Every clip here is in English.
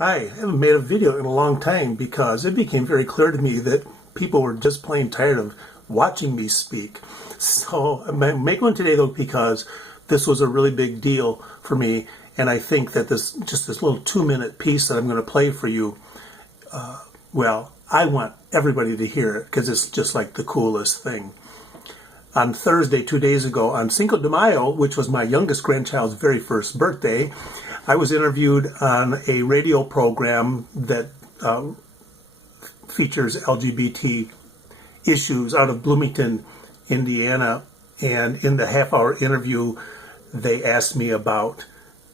Hi, I haven't made a video in a long time because it became very clear to me that people were just plain tired of watching me speak. So I'm going to make one today though because this was a really big deal for me, and I think that this little 2-minute piece that I'm going to play for you, I want everybody to hear it because it's just like the coolest thing. On Thursday, 2 days ago, on Cinco de Mayo, which was my youngest grandchild's very first birthday, I was interviewed on a radio program that features LGBT issues out of Bloomington, Indiana. And in the half-hour interview, they asked me about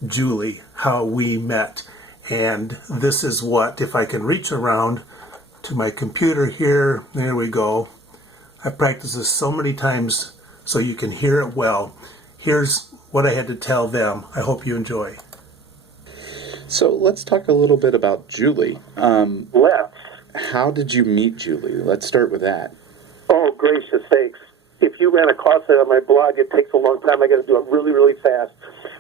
Julie, how we met. And this is what, if I can reach around to my computer here, there we go. I practiced this so many times so you can hear it well. Here's what I had to tell them. I hope you enjoy. So let's talk a little bit about Julie. Let's. How did you meet Julie? Let's start with that. Oh, gracious sakes. If you ran across it on my blog, it takes a long time. I got to do it really, really fast.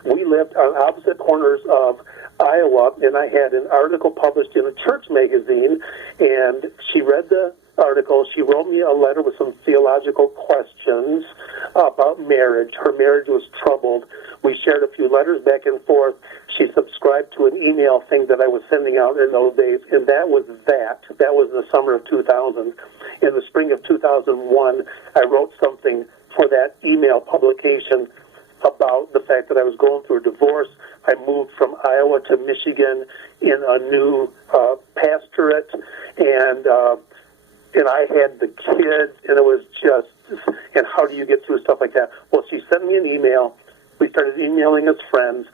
We lived on opposite corners of Iowa, and I had an article published in a church magazine, and she read the article. She wrote me a letter with some theological questions about marriage. Her marriage was troubled. We shared a few letters back and forth. She subscribed to an email thing that I was sending out in those days, and that was that. That was the summer of 2000. In the spring of 2001, I wrote something for that email publication about the fact that I was going through a divorce. I moved from Iowa to Michigan in a new pastorate, and I had the kids, and it was just, and how do you get through stuff like that? Well, she sent me an email. We started emailing as friends,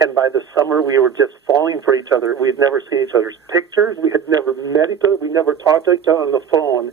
and by the summer, we were just falling for each other. We had never seen each other's pictures. We had never met each other. We never talked to each other on the phone,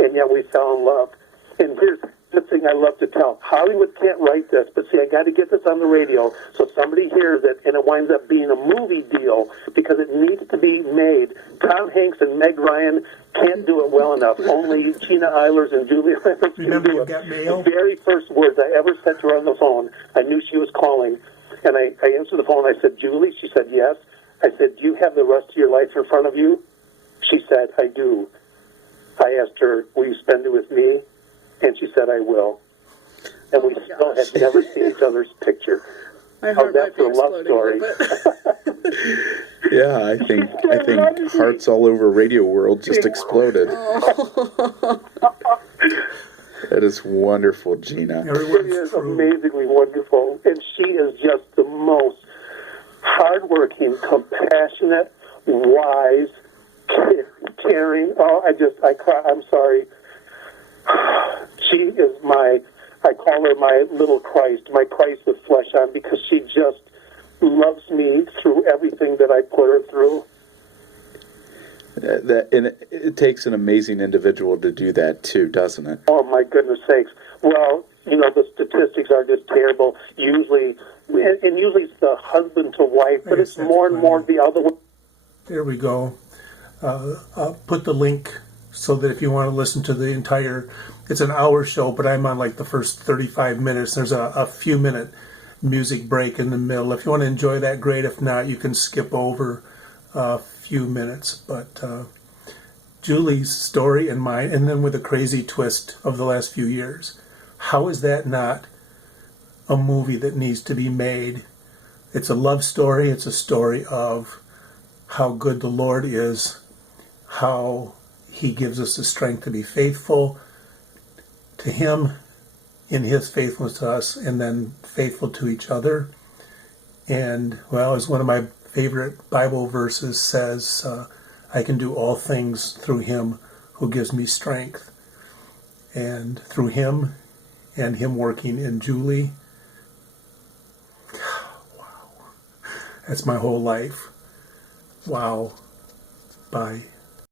and yet we fell in love. And here's the thing I love to tell. Hollywood can't write this, but see, I got to get this on the radio so somebody hears it, and it winds up being a movie deal because it needs to be made. Tom Hanks and Meg Ryan can't do it well enough. Only Gina Eilers and Julia Roberts can do it. Got mail? The very first words I ever said to her on the phone, I knew she was calling, and I answered the phone. I said, "Julie?" She said, "Yes." I said, "Do you have the rest of your life in front of you?" She said, "I do." I asked her, "Will you spend it with me?" And she said, "I will." And we still had never seen each other's picture. My heart that's might be a love story. Yeah, I think hearts all over Radio World just exploded. That is wonderful, Gina. It is amazingly wonderful. And she is just the most hardworking, compassionate, wise, caring. I cry. I'm sorry. She is I call her my little Christ, my Christ with flesh on, because she just loves me through everything that I put her through. And it takes an amazing individual to do that too, doesn't it? Oh, my goodness sakes. Well, the statistics are just terrible. Usually it's the husband to wife, but it's more and more the other one. There we go. I'll put the link so that if you want to listen to the entire, it's an hour show, but I'm on like the first 35 minutes. There's a few minute music break in the middle. If you want to enjoy that, great. If not, you can skip over a few minutes. But Julie's story and mine, and then with a crazy twist of the last few years. How is that not a movie that needs to be made? It's a love story. It's a story of how good the Lord is, how He gives us the strength to be faithful to Him in His faithfulness to us, and then faithful to each other. And, as one of my favorite Bible verses says, I can do all things through Him who gives me strength. And through Him and Him working in Julie, wow, that's my whole life. Wow. Bye.